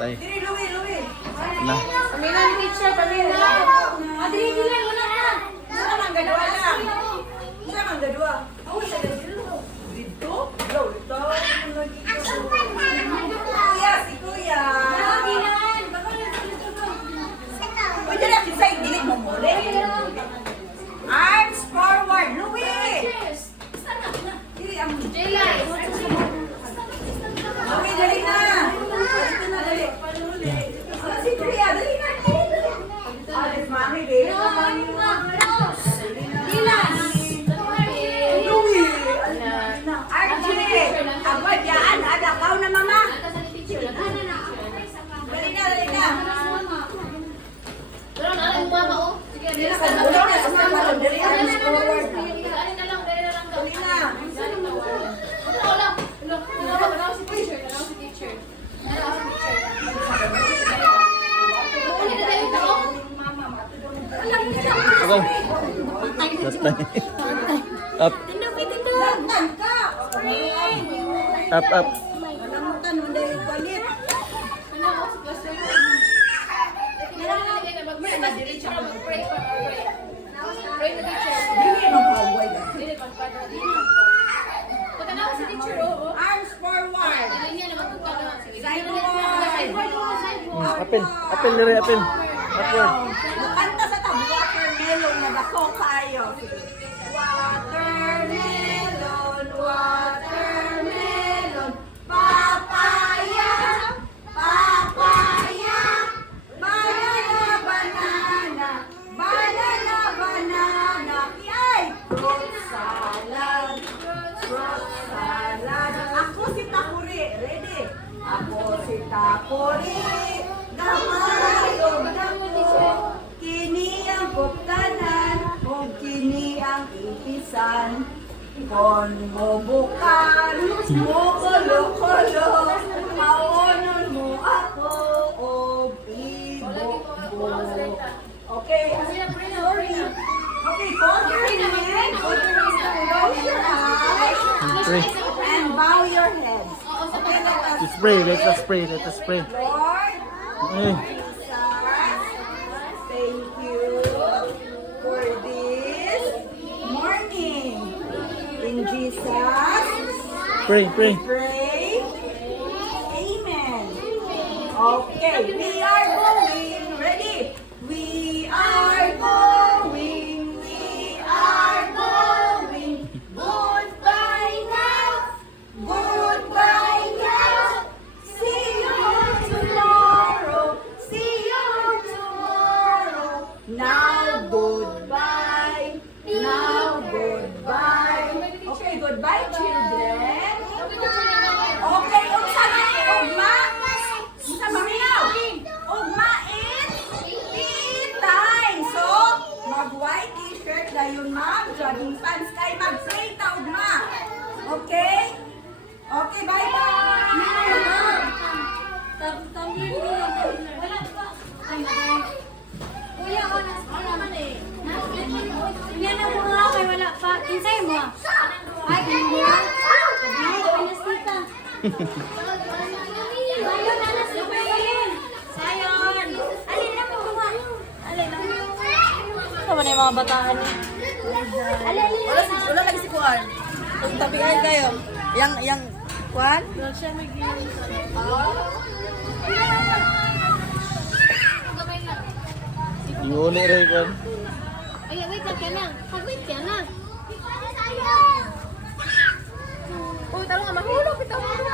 tay. Dili, Luwi. Na. Pamilan, teacher, pamilan. Dili, wala na. Isa mang gadwa lang. Isa mang gadwa. Ako sa gadwa. Dito? Yo, ito. Kuya, si Kuya. Pwede na, kisay, dili mo muli. Arms forward, Louie! Dili ang... Louie, dali na! Dito na, dali. Si Kuya, dali na. Alis, mami, dali. Louie! Archie! Agad yan, adakaw na mama. Dali na. Pero na lang mama oh. Sige, Dali na, dali na. Arms forward. dali na lang daw. Dali na. Wala. Wala si teacher. Ako. Last time. Up. Lagnan ka. Up. Malamutan mo dahil palit. Pray the teacher. Dili mo paway. Dili pagpada. Pagkanawa si teacher oh. Arms forward. Dali niya naman pagkanawa. Sideward. Apil dire, apil. Upward. Kanta sa tabi. Watermelon na dako kayo. Watermelon. Papaya. Banana. Yay! Fruit salad. Ako si Takuri. Ready? Ako si Takuri. Gamay o dako. Kini ang putanan. Kung kini ang ipisan. Kon mo bukan. Mo kolo. Maonon mo ako. O ibo. Okay. Sorry. Okay, close your hands. Close your eyes. Pray. And bow your heads. Okay, let us Let us pray. Lord, Eh. Jesus, thank you for this morning. In Jesus, Pray. pray. Amen. Okay, we are going. Ready? We are going. Goodbye now. See you tomorrow. Now goodbye. Okay, goodbye, children. Okay, unsa man ni ugma? Unsa man niyaw? Ugma is tea time. So, mag-white t-shirt dayon ma'am, jogging pants kay mag-pray ta ugma. Okay? Okay, bye-bye. Kuya, wala man eh. Yan ang mga kay wala pa. Kinsay mo ah. Ay, hindi mo. Pinasita. Sayon, anas na payin. Sayon. Alin na mo mga. Alin na mo. Ito ba na yung mga bataan niya? Alin. Wala lagi si Kuan. Kung tabihan kayo. Yang Kuan? Wala siya may gilin sa gamay lang. Yuli rin ko. Ay, wait lang kaya na. Pag-wait kaya na. Uy, talo nga mahulog. Ito, mahulog.